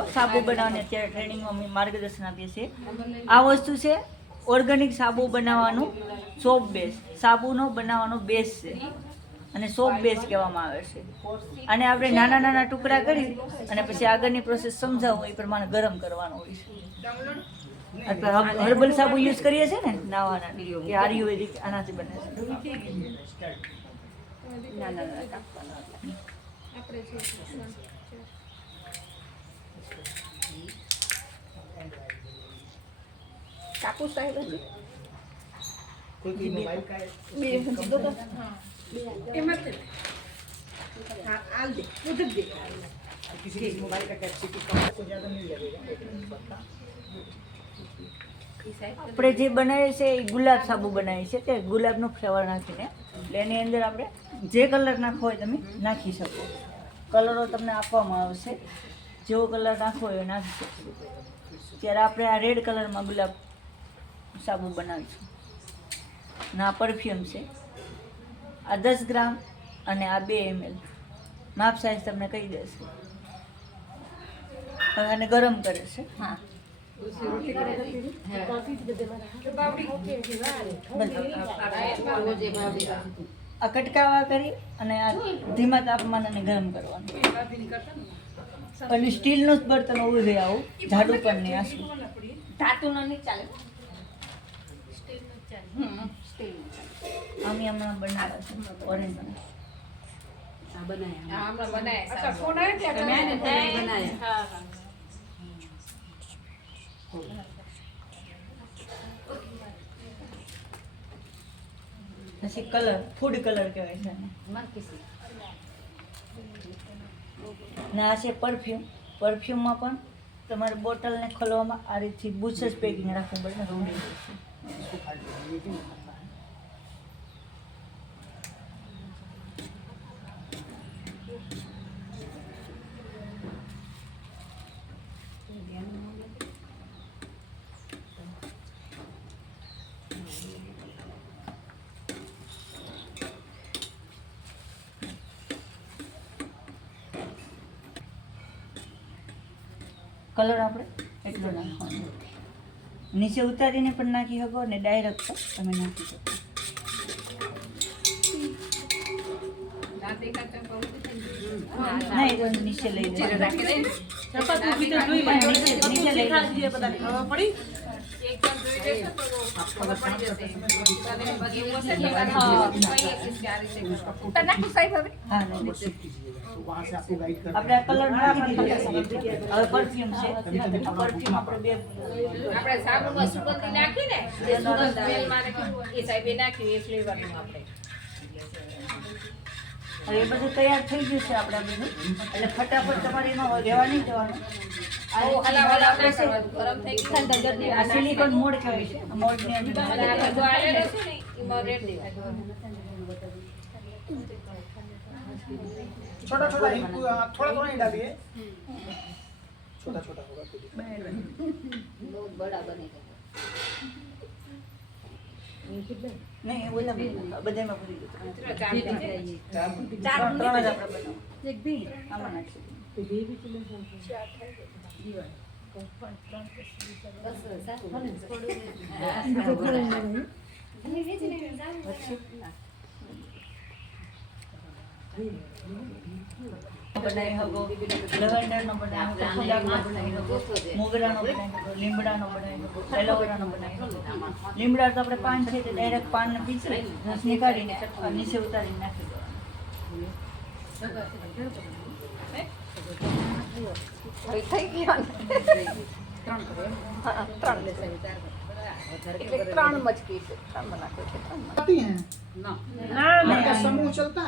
સાબુ બનાવવાની અત્યારે ટ્રેનિંગમાં અમે માર્ગદર્શન આપીએ છીએ. આ વસ્તુ છે ઓર્ગેનિક સાબુ બનાવવાનું સોપ બેઝ, સાબુનો બનાવવાનો બેઝ છે અને સોપ બેઝ કહેવામાં આવે છે. અને આપણે નાના નાના ટુકડા કરી અને પછી આગળની પ્રોસેસ સમજાવું એ પ્રમાણે ગરમ કરવાનો હોય છે. આપણે હર્બલ સાબુ યુઝ કરીએ છીએ ને નાવાના, એ આયુર્વેદિક આનાથી બને છે. નાના નાના ટાંકવાના કાપુ સાહેબ આપણે જે બનાવીએ છીએ એ ગુલાબ સાબુ બનાવીએ છીએ, તે ગુલાબનો ફ્લેવર નાખીને. એટલે એની અંદર આપણે જે કલર નાખવો હોય તમે નાખી શકો. કલરો તમને આપવામાં આવશે, જેવો કલર નાખવો હોય એ નાખી શકશો. ત્યારે આપણે આ રેડ કલરમાં ગુલાબ સાબુ બનાવીશું. ના પરફ્યુમ છે, આ 10 ગ્રામ અને આ 2 ml. માપ સાઈઝ તમને કહી દેશે. હવે આને ગરમ કરે છે. હા, આ કટકાવા કરી અને આ ધીમા તાપમાને ગરમ કરવાનું. અને સ્ટીલનું જ બર્તન હોવું જોઈએ, આવું જાડું પણ નહીં. આસું ધાતુનો નહીં ચાલે. અમે હમણાં બનાવ્યા છે ઓરેન્જ પછી કલર, ફૂડ કલર કહેવાય છે ને. આ છે પરફ્યુમ. પરફ્યુમમાં પણ તમારે બોટલને ખોલવામાં આ રીતથી બુચ જ પેકિંગ રાખવું પડે ને. રૂડી કલર આપણે એટલો નાખવાનો. નીચે ઉતારીને પણ નાખી શકો અને ડાયરેક્ટ તમે નાખી શકો. ના, એ તો નીચે લઈ લે. નીચે લઈ આપણે આ કલર નાખી દીધો. હવે પરફ્યુમ છે. પરફ્યુમ આપણે આપણે સાબુમાં સુગંધી નાખીને જે સુગંધ સ્મેલ મારે એ સાહેબે નાખ્યું એ ફ્લેવરનું આપણે. હવે એ બધું તૈયાર થઈ ગયું છે આપણે બધું. એટલે ફટાફટ તમારે એમાં રહેવા નહીં જવાનું. ગરમ થઈ ગયું. આ સિલિકોન મોડ કહેવાય છે. મોડની અંદર छोटा छोटा थोड़ा थोड़ा ही डालिए. छोटा छोटा होगा तो बहुत बड़ा बनेगा. નહીં, બોલા બધામાં ભરી દો. ત્રણ જ આપણે બનાવો. એક બી આમાં નાખી બનાવી શકો, લવંડરનો બનાવી શકો, ગુલાબનો બનાવી શકો, મોગરાનો બનાવી શકો, લીમડાનો બનાવી શકો, એલોવેરાનો બનાવી શકો. લીમડા તો આપણે પાન છે તે ડાયરેક્ટ પાનને પીસી રસ નીકાળીને નીચે ઉતારીને નાખી દેવાનું. થઈ ગયા ત્રણ મચકી છે. ત્રણ બનાવે છે. आती हैं ना, आपका समूह चलता है.